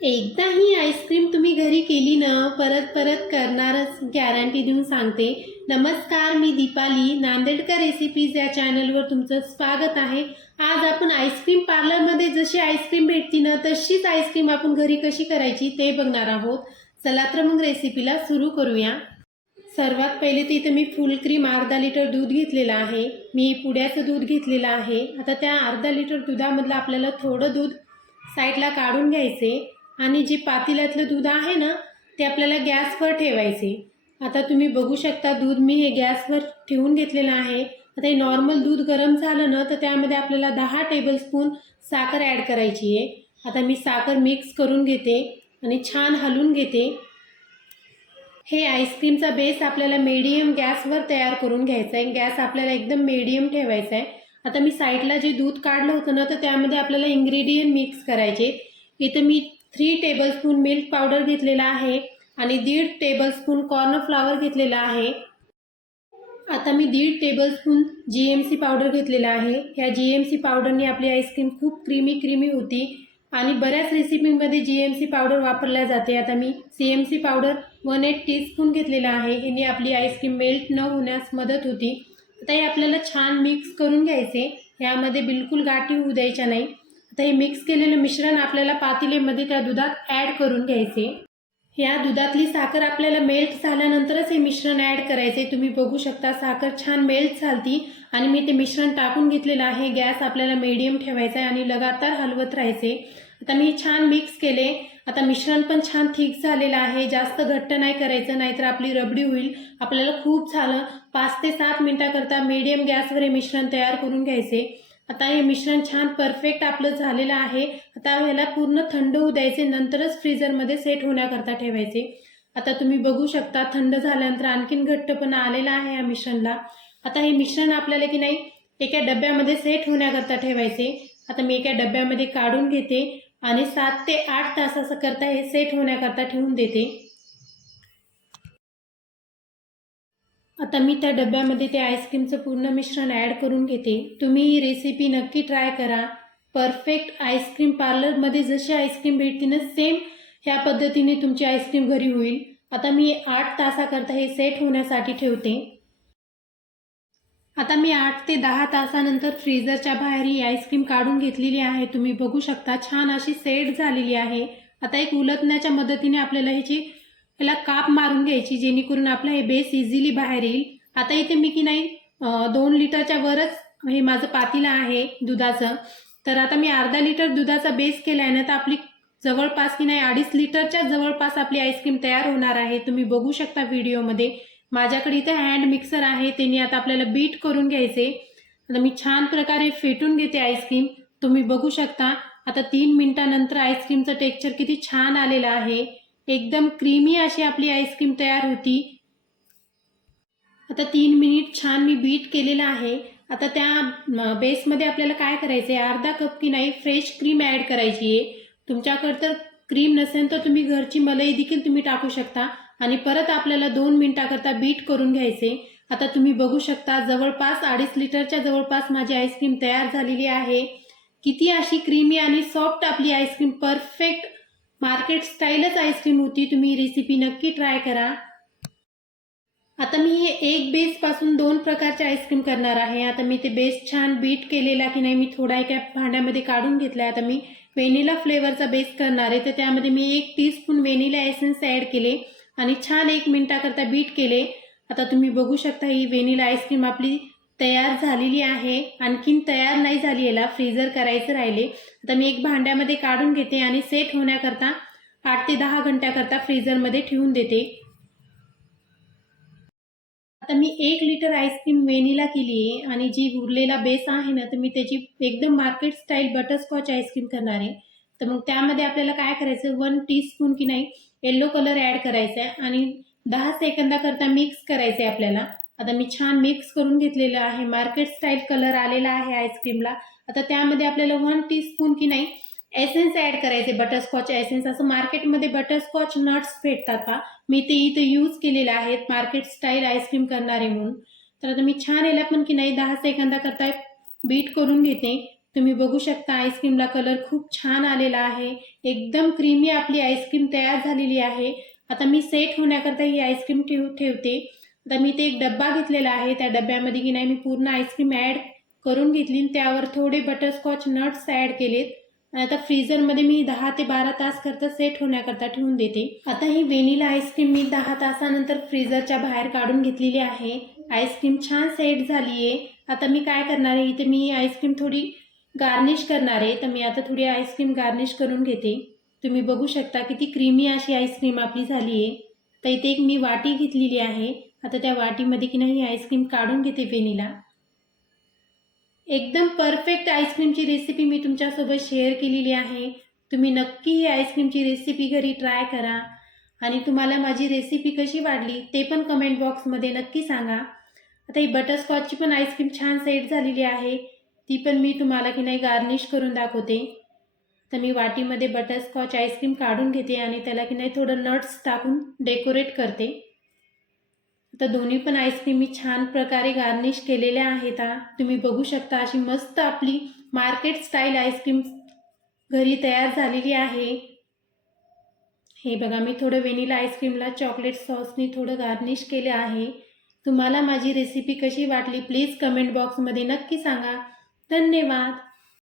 एकदा ही आईस्क्रीम तुम्ही घरी केली ना, परत परत करणारच गॅरंटी देऊन सांगते. नमस्कार, मी दीपाली, नांदेडकर रेसिपीज या चॅनलवर तुमचं स्वागत आहे. आज आपण आईस्क्रीम पार्लरमध्ये जशी आईस्क्रीम भेटती ना, तशीच आईस्क्रीम आपण घरी कशी करायची ते बघणार आहोत. चला तर मग रेसिपीला सुरू करूया. सर्वात पहिले तर इथे मी फुल क्रीम अर्धा लिटर दूध घेतलेलं आहे. मी पुड्याचं दूध घेतलेलं आहे. आता त्या अर्धा लिटर दुधामधलं आपल्याला थोडं दूध साईडला काढून घ्यायचे आणि जे पातेल्यातलं दूध आहे ना, ते आपल्याला गॅसवर ठेवायचे. आता तुम्ही बघू शकता दूध मी हे गॅसवर ठेवून घेतलेलं आहे. आता हे नॉर्मल दूध गरम झालं ना, तर त्यामध्ये आपल्याला 10 टेबलस्पून साखर ॲड करायची आहे. आता मी साखर मिक्स करून घेते आणि छान हलवून घेते. हे आईस्क्रीमचा बेस आपल्याला मीडियम गॅसवर तयार करून घ्यायचा आहे. गॅस आपल्याला एकदम मीडियम ठेवायचा आहे. आता मी साईडला जे दूध काढलं होतं ना, तर त्यामध्ये आपल्याला इन्ग्रेडियंट मिक्स करायचे. इथं मी 3 टेबलस्पून मिल्क पावडर घेतलेला आहे आणि 1.5 टेबलस्पून कॉर्नफ्लॉवर घेतलेला आहे. आता मी 1.5 टेबलस्पून GMC पावडर घेतलेला आहे. ह्या GMC पावडरने आपली आईस्क्रीम खूप क्रीमी होती आणि बऱ्याच रेसिपीमध्ये GMC पावडर वापरल्या जाते. आता मी CMC पावडर 1/8 टीस्पून घेतलेला आहे. ह्याने आपली आईस्क्रीम मेल्ट न होण्यास मदत होती. आता हे आपल्याला छान मिक्स करून घ्यायचे. यामध्ये बिलकुल गाठी होऊ द्यायच्या नाही. आता हे मिक्स केलेलं मिश्रण आपल्याला पातेल्यामध्ये त्या दुधात ॲड करून घ्यायचे. या दुधातली साखर आपल्याला मेल्ट झाल्यानंतरच हे मिश्रण ॲड करायचे. तुम्ही बघू शकता साखर छान मेल्ट झालती आणि मी ते मिश्रण टाकून घेतलेलं आहे. गॅस आपल्याला मीडियम ठेवायचा आहे आणि लगातार हलवत राहायचे. आता मी छान मिक्स केले. आता मिश्रण पण छान थिक झालेलं आहे. जास्त घट्ट नाही करायचं, नाहीतर आपली रबडी होईल. आपल्याला खूप झालं 5 ते 7 मिनिटाकरता मीडियम गॅसवर हे मिश्रण तयार करून घ्यायचे. आता हे मिश्रण छान परफेक्ट आपलं झालेलं आहे. आता ह्याला पूर्ण थंड होऊ द्यायचे, नंतरच फ्रीजरमध्ये सेट होण्याकरता ठेवायचे. आता तुम्ही बघू शकता थंड झाल्यानंतर आणखीन घट्टपणा आलेला आहे या मिश्रणला. आता हे मिश्रण आपल्याला की नाही एका डब्यामध्ये सेट होण्याकरता ठेवायचे. आता मी एका डब्यामध्ये काढून घेते आणि 7 ते 8 तासाकरता हे सेट होण्याकरता ठेवून देते. आता मी त्या डब्यामध्ये ते आईस्क्रीमचं पूर्ण मिश्रण ॲड करून घेते. तुम्ही ही रेसिपी नक्की ट्राय करा. परफेक्ट आईस्क्रीम पार्लरमध्ये जशी आईस्क्रीम भेटते ना, सेम ह्या पद्धतीने तुमची आईस्क्रीम घरी होईल. आता मी 8 तासाकरता हे सेट होण्यासाठी ठेवते. आता मी 8 ते 10 तासानंतर फ्रीजरच्या बाहेर ही आईस्क्रीम काढून घेतलेली आहे. तुम्ही बघू शकता छान अशी सेट झालेली आहे. आता एक उलटण्याच्या मदतीने आपल्याला ह्याला काप मारून घ्यायची, जेणेकरून आपला हे बेस इझिली बाहेर येईल. आता इथे मी की नाही 2 लिटरच्या वरच हे माझं पातेलं आहे दुधाचं. तर आता मी अर्धा लिटर दुधाचा बेस केला आहे ना, तर आपली जवळपास की नाही 2.5 लिटरच्या जवळपास आपली आईस्क्रीम तयार होणार आहे. तुम्ही बघू शकता व्हिडिओमध्ये. माझ्याकडे इथे हँड मिक्सर आहे, त्याने आता आपल्याला बीट करून घ्यायचे. आता मी छान प्रकारे फेटून घेते आईस्क्रीम. तुम्ही बघू शकता आता 3 मिनिटानंतर आईस्क्रीमचं टेक्स्चर किती छान आलेलं आहे. एकदम क्रीमी अशी आपली आईस्क्रीम तयार होती. आता 3 मिनिट छान मी बीट केलेलं आहे. आता त्या बेसमध्ये आपल्याला काय करायचं आहे, अर्धा कप की नाही फ्रेश क्रीम ॲड करायची आहे. तुमच्याकडे तर क्रीम नसेल तर तुम्ही घरची मलाई देखील तुम्ही टाकू शकता आणि परत आपल्याला 2 मिनिटाकरता बीट करून घ्यायचे. आता तुम्ही बघू शकता जवळपास 2.5 लिटरच्या जवळपास माझी आईस्क्रीम तयार झालेली आहे. किती अशी क्रीमी आणि सॉफ्ट आपली आईस्क्रीम, परफेक्ट मार्केट स्टाईलच आईस्क्रीम होती. तुम्ही रेसिपी नक्की ट्राय करा. आता मी एक बेसपासून 2 प्रकारचे आईस्क्रीम करणार आहे. आता मी ते बेस छान बीट केलेला की नाही मी थोडा एका भांड्यामध्ये काढून घेतला आहे. आता मी व्हॅनिला फ्लेवरचा बेस करणार आहे, तर त्यामध्ये मी 1 टीस्पून व्हॅनिला एसेन्स ॲड केले आणि छान 1 मिनिटाकरता बीट केले. आता तुम्ही बघू शकता ही व्हॅनिला आईस्क्रीम आपली तयार झालेली आहे. आणखीन तयार नाही झाली, याला फ्रीजर करायचं राहिले. आता मी एक भांड्यामध्ये काढून घेते आणि सेट होण्याकरता 8 ते 10 घंट्याकरता फ्रीजरमध्ये ठेवून देते. आता मी 1 लिटर आईस्क्रीम व्हॅनिला केली आहे आणि जी उरलेला बेस आहे ना, तर मी त्याची एकदम मार्केट स्टाईल बटरस्कॉच आईस्क्रीम करणार आहे. तर मग त्यामध्ये आपल्याला काय करायचं, 1 टीस्पून की नाही येलो कलर ॲड करायचा आहे आणि 10 सेकंदाकरता मिक्स करायचं आहे आपल्याला. आता मी छान मिक्स करून घेतलेलं आहे. मार्केट स्टाईल कलर आलेला आहे आईस्क्रीमला. आता त्यामध्ये आपल्याला 1 टीस्पून की नाही एसेन्स ॲड करायचे, बटरस्कॉच एसेन्स. असं मार्केटमध्ये बटरस्कॉच नट्स भेटतात का, मी ते इथे यूज केलेले आहेत मार्केट स्टाईल आईस्क्रीम करणार आहे म्हणून. तर आता मी छान याला पण की नाही 10 सेकंदाकरता बीट करून घेते. तुम्ही बघू शकता आईस्क्रीमला कलर खूप छान आलेला आहे. एकदम क्रीमी आपली आईस्क्रीम तयार झालेली आहे. आता मी सेट होण्याकरता ही आईस्क्रीम ठेवते. आता मी ते एक डब्बा घेतलेला आहे. त्या डब्यामध्ये की नाही मी पूर्ण आईस्क्रीम ॲड करून घेतली. त्यावर थोडे बटरस्कॉच नट्स ॲड केलेत. आणि आता फ्रीझरमध्ये मी 10 ते 12 तास करता सेट होण्याकरता ठेवून देते. आता ही व्हॅनिला आईस्क्रीम मी 10 तासानंतर फ्रीझरच्या बाहेर काढून घेतलेली आहे. आईस्क्रीम छान सेट झाली आहे. आता मी काय करणार आहे, इथे मी आईस्क्रीम थोडी गार्निश करणार आहे. तर मी आता थोडी आईस्क्रीम गार्निश करून घेते. तुम्ही बघू शकता किती क्रीमी अशी आईस्क्रीम आपली झाली आहे. तर इथे एक मी वाटी घेतलेली आहे. आता त्या वाटीमध्ये की नाही आईस्क्रीम काढून घेते व्हॅनिला. एकदम परफेक्ट आईस्क्रीमची रेसिपी मी तुमच्यासोबत शेअर केलेली आहे. तुम्ही नक्की ही आईस्क्रीमची रेसिपी घरी ट्राय करा आणि तुम्हाला माझी रेसिपी कशी वाटली ते पण कमेंट बॉक्समध्ये नक्की सांगा. आता ही बटरस्कॉचची पण आईस्क्रीम छान सेट झालेली आहे. ती पण मी तुम्हाला की नाही गार्निश करून दाखवते. तर मी वाटीमध्ये बटरस्कॉच आईस्क्रीम काढून घेते आणि त्याला की नाही थोडं नट्स टाकून डेकोरेट करते. आता दोन्ही पण आईस्क्रीम मी छान प्रकारे गार्निश केलेल्या आहेत. तुम्ही बघू शकता अशी मस्त आपली मार्केट स्टाईल आईस्क्रीम घरी तयार झालेली आहे. हे बघा मी थोडं व्हॅनिला आईस्क्रीमला चॉकलेट सॉसनी थोडं गार्निश केले आहे. तुम्हाला माझी रेसिपी कशी वाटली प्लीज कमेंट बॉक्समध्ये नक्की सांगा. धन्यवाद.